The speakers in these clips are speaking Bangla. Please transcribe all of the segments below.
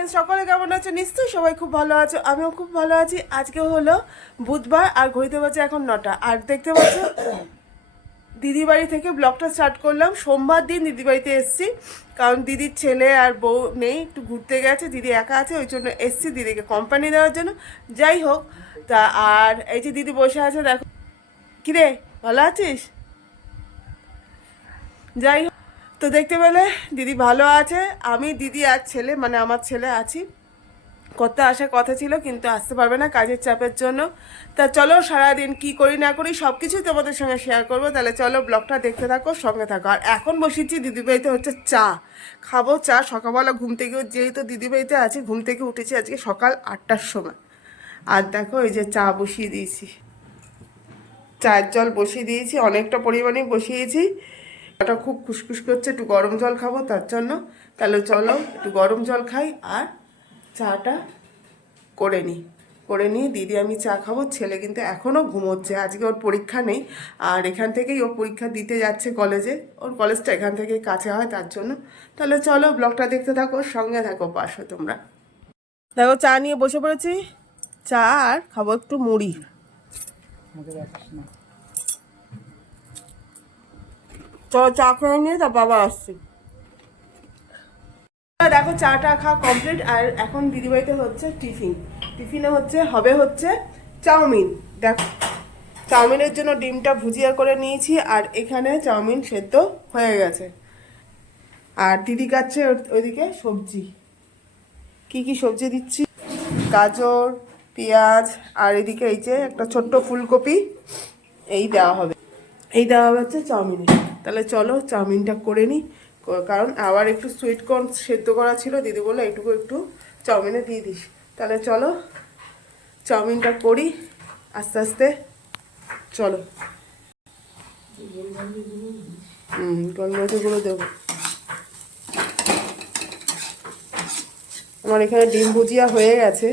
ফ্রেন্ডস, সকলে কেমন আছে? নিশ্চয়ই সবাই খুব ভালো আছো, আমিও খুব ভালো আছি। আজকে হলো বুধবার আর ঘড়িতে বাজে এখন 9টা। আর দেখতে পাচ্ছ দিদি বাড়ি থেকে ব্লগটা স্টার্ট করলাম। সোমবার দিন দিদি বাড়িতে এসেছি, কারণ দিদির ছেলে আর বউ নেই, একটু ঘুরতে গেছে, দিদি একা আছে, ওই জন্য এসেছি দিদিকে কোম্পানি দেওয়ার জন্য। যাই হোক, তা আর এই যে দিদি বসে আছে, দেখো। কিরে, ভালো আছিস? যাই হোক, তো দেখতে পেলে দিদি ভালো আছে। আমি, দিদি আর ছেলে, মানে আমার ছেলে আছি। করতে আসার কথা ছিল, কিন্তু আসতে পারবে না কাজের চাপের জন্য। তা চলো, সারাদিন কি করি না করি সব কিছুই তোমাদের সঙ্গে শেয়ার করবো। তাহলে চলো, ব্লগটা দেখতে থাকো, সঙ্গে থাকো। আর এখন বসেছি দিদিবাড়িতে, হচ্ছে চা খাবো। চা সকালবেলা ঘুম থেকে, যেহেতু দিদিবাড়িতে আছি, ঘুম থেকে উঠেছি আজকে সকাল 8টার সময়। আর দেখো, এই যে চা বসিয়ে দিয়েছি, চায়ের জল বসিয়ে দিয়েছি, অনেকটা পরিমাণেই বসিয়েছি। ওটা খুব খুসখুস করছে, একটু গরম জল খাবো তার জন্য। তাহলে চলো একটু গরম জল খাই আর চাটা করে নিয়ে দিদি আমি চা খাবো। ছেলে কিন্তু এখনও ঘুমোচ্ছে, আজকে ওর পরীক্ষা নেই। আর এখান থেকেই ও পরীক্ষা দিতে যাচ্ছে কলেজে, ওর কলেজটা এখান থেকেই কাছে হয় তার জন্য। তাহলে চলো, ব্লগটা দেখতে থাকো, সঙ্গে থাকো, পাশে তোমরা। দেখো, চা নিয়ে বসে পড়েছি, চা আর খাবো একটু মুড়ি। চলো চা খেয়ে নিয়ে তার বাবা আসছে। দেখো, চাটা খাওয়া কমপ্লিট। আর এখন দিদিবাড়িতে হচ্ছে টিফিনে হচ্ছে চাউমিন। দেখো, চাউমিনের জন্য ডিমটা ভুজিয়া করে নিয়েছি, আর এখানে চাউমিন সেদ্ধ হয়ে গেছে। আর দিদি কাটছে ওইদিকে সবজি। কি কি সবজি দিচ্ছি, গাজর, পেঁয়াজ, আর এদিকে এই যে একটা ছোট্ট ফুলকপি, এই দেওয়া হবে হচ্ছে চাউমিনে। তাহলে চলো চাউমিনটা করে নিই, কারণ আবার একটু সুইট কর্ন সেদ্ধ করা ছিল, দিদি বললো এইটুকু একটু চাউমিনে দিয়ে দিস। তাহলে চলো চাউমিনটা করি আস্তে আস্তে। চলো, গোলমরিচের গুঁড়ো দেবো। আমার এখানে ডিম ভুজিয়া হয়ে গেছে।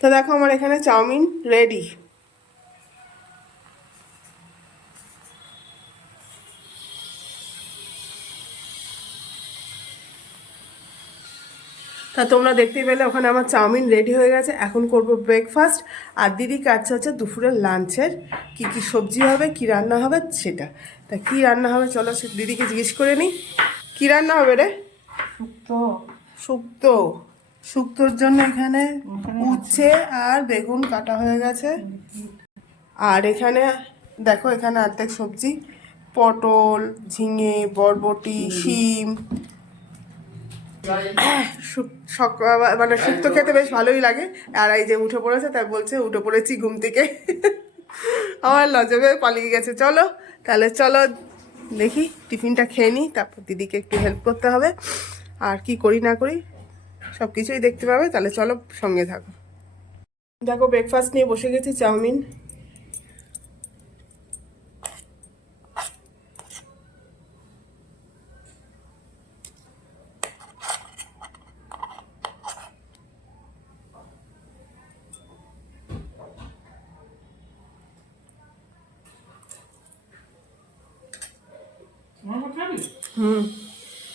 তো দেখো, আমার এখানে চাউমিন রেডি। তা তোমরা দেখতেই পেলে, ওখানে আমার চাউমিন রেডি হয়ে গেছে। এখন করব ব্রেকফাস্ট। আর দিদি কাছে হচ্ছে দুপুরের লাঞ্চের কি কি সবজি হবে, কি রান্না হবে সেটা। তা কি রান্না হবে চলো দিদিকে জিজ্ঞেস করে নিই। কি রান্না হবে রে? শুক্তো। শুক্তোর জন্য এখানে উচ্ছে আর বেগুন কাটা হয়ে গেছে। আর এখানে দেখো, এখানে অর্ধেক সবজি, পটল, ঝিঙে, বরবটি, শিম। মানে শুক্তো খেতে বেশ ভালোই লাগে। আর এই যে উঠে পড়েছে, তাই বলছে উঠে পড়েছি ঘুম থেকে। আমার লজ্জা পেয়ে পালিয়ে গেছে। চলো তাহলে, চলো দেখি টিফিনটা খেয়ে নিই, তারপর দিদিকে একটু হেল্প করতে হবে। আর কি করি না করি সব কিছুই দেখতে পাবে। তাহলে চলো, সঙ্গে থাকো। দেখো, ব্রেকফাস্ট নিয়ে বসে গেছি, চাউমিন।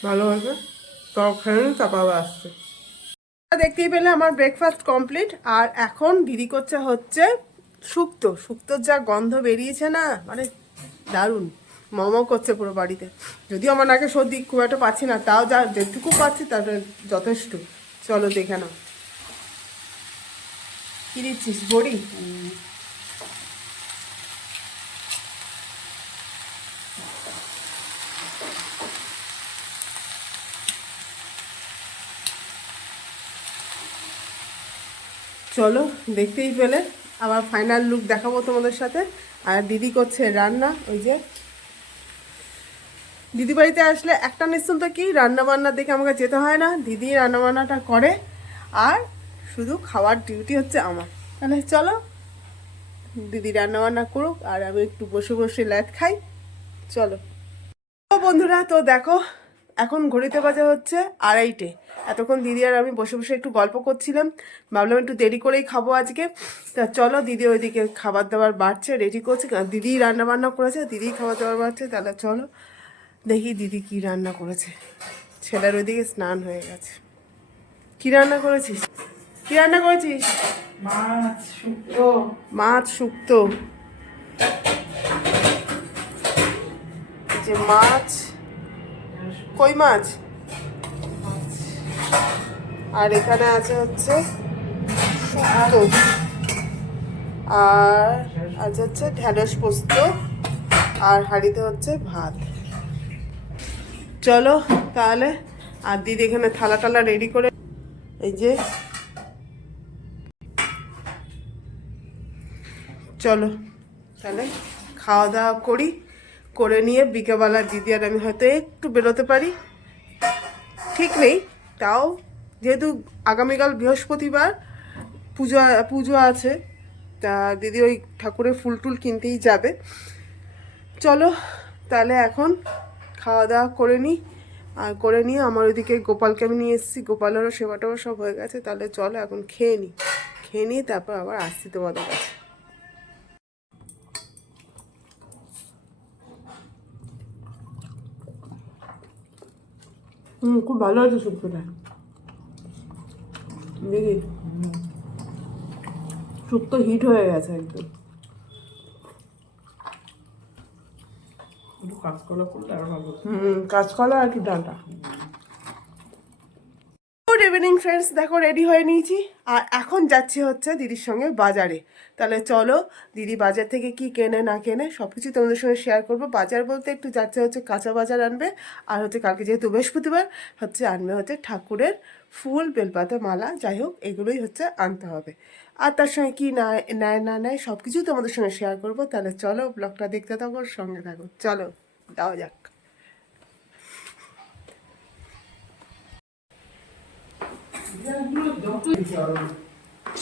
ভালো হয়েছে, তাও খেয়ে নিই, তারপর আবার আসছে। দেখতেই পেলে আমার ব্রেকফাস্ট কমপ্লিট। আর এখন দিদি করছে হচ্ছে শুক্তোর যা গন্ধ বেরিয়েছে না, মানে দারুণ মমো করছে পুরো বাড়িতে। যদিও আমার নাকে সর্দি, খুব একটা পাচ্ছি না, তাও যা যেটুকু পাচ্ছি তাতে যথেষ্ট। চলো দেখে নাও। কি দিচ্ছিস, বড়ি? চলো, দেখতেই পেলে আবার ফাইনাল লুক দেখাবো তোমাদের সাথে। আর দিদি করছে রান্না, ওই যে দিদিবাড়িতে আসলে একটা নিশ্চিন্ত কি রান্নাবান্নার দিকে আমাকে যেতে হয় না, দিদি রান্নাবান্নাটা করে আর শুধু খাওয়ার ডিউটি হচ্ছে আমার। তাহলে চলো দিদি রান্নাবান্না করুক আর আমি একটু বসে বসে ল্যাট খাই। চলো বন্ধুরা, তো দেখো এখন ঘড়িতে বাজে হচ্ছে 2:30। এতক্ষণ দিদি আর আমি বসে বসে একটু গল্প করছিলাম, ভাবলাম একটু দেরি করেই খাবো আজকে। তা চলো দিদি ওইদিকে খাবার দাবার বাড়ছে, রেডি করছে, দিদি রান্না বান্না করেছে, দিদি খাবার দাবার বাড়ছে। তাহলে চলো দেখি দিদি কি রান্না করেছে। ছেলের ওইদিকে স্নান হয়ে গেছে। কি রান্না করেছিস? কি রান্না করেছিস? মাছ শুক্তো। মাছ শুক্তো। যে মাছ, কই মাছ, আর এখানে আছে হচ্ছে শুক্তো, আর আছে হচ্ছে ঢ্যাঁড়স পোস্ত, আর হাঁড়িতে হচ্ছে ভাত। চলো তাহলে, আর দিদি এখানে থালা টালা রেডি করে, এই যে চলো তাহলে খাওয়া দাওয়া করি, করে নিয়ে বিকেলবেলা দিদি আর আমি হয়তো একটু বেরোতে পারি, ঠিক নেই। তাও যেহেতু আগামীকাল বৃহস্পতিবার পুজো আছে, তা দিদি ওই ঠাকুরের ফুল টুল কিনতেই যাবে। চলো তাহলে এখন খাওয়া দাওয়া করে নিই, আর করে নিয়ে আমার ওইদিকে গোপালকে আমি নিয়ে এসেছি, গোপালেরও সেবা টেবা সব হয়ে গেছে। তাহলে চলো এখন খেয়ে নিই, তারপর আবার আসছি তোমাদের কাছে। খুব ভালো আছে শুক্তোটা দিদি, শুক্তো হিট হয়ে গেছে একদম। কাঁচকলা করলে আরো ভালো। কাঁচকলা আর কি ডাঁটা। গুড ইভিনিং ফ্রেন্ডস, দেখো রেডি হয়ে নিয়েছি আর এখন যাচ্ছি হচ্ছে দিদির সঙ্গে বাজারে। তাহলে চলো দিদি বাজার থেকে কি কেনে না কেনে সব কিছু তোমাদের সঙ্গে শেয়ার করবো। বাজার বলতে একটু যাচ্ছে হচ্ছে কাঁচা বাজার আনবে, আর হচ্ছে কালকে যেহেতু বৃহস্পতিবার হচ্ছে আনবে হচ্ছে ঠাকুরের ফুল, বেলপাতা, মালা, যাই হোক এগুলোই হচ্ছে আনতে হবে। আর তার সঙ্গে কি নেয় না নেয় সব কিছুই তোমাদের সঙ্গে শেয়ার করবো। তাহলে চলো ব্লগটা দেখতে থাকো, সঙ্গে থাকো, চলো যাওয়া যাক।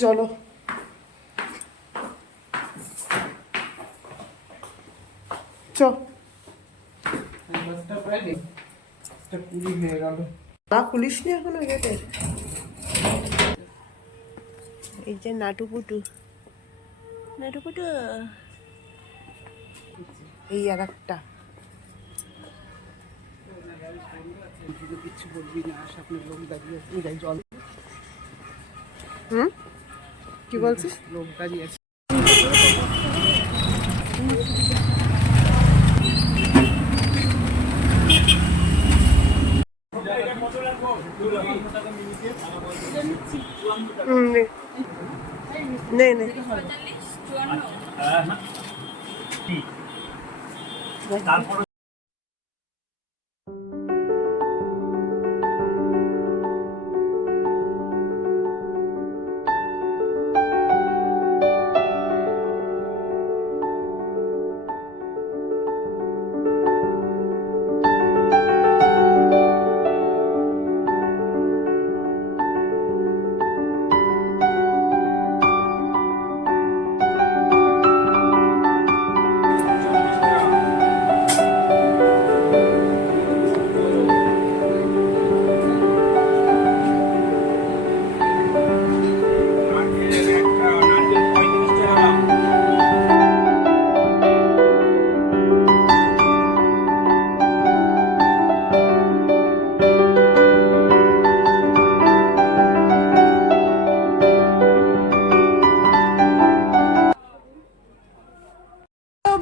চলো খুলিস নি এখনো গেটের। এই যে নাটুপুটু, এই আর একটা। কিছু বলবি না, সামনে লোক দাঁড়িয়ে আছে, জল। কি বলছিস? লোক দাঁড়িয়ে আছে। নে নে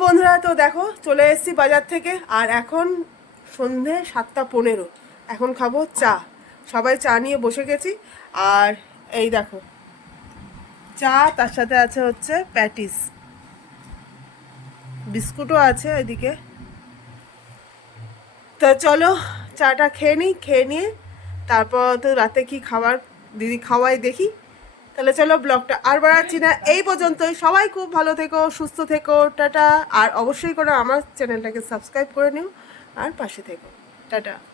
বন্ধুরা, তো দেখো চলে এসেছি বাজার থেকে, আর এখন সন্ধে 7:15। এখন খাবো চা, সবাই চা নিয়ে বসে গেছি। আর এই দেখো চা, তার সাথে আছে হচ্ছে প্যাটিস, বিস্কুটও আছে এদিকে। তো চলো চাটা খেয়ে নিই, খেয়ে নিয়ে তারপর তো রাতে কি খাবার দিদি খাওয়াই দেখি। তাহলে চলো ব্লগটা আর বাড়াচ্ছি না, এই পর্যন্তই। সবাই খুব ভালো থেকো, সুস্থ থেকো, টাটা। আর অবশ্যই করে আমার চ্যানেলটাকে সাবস্ক্রাইব করে নিও। আর পাশে থেকো। টাটা।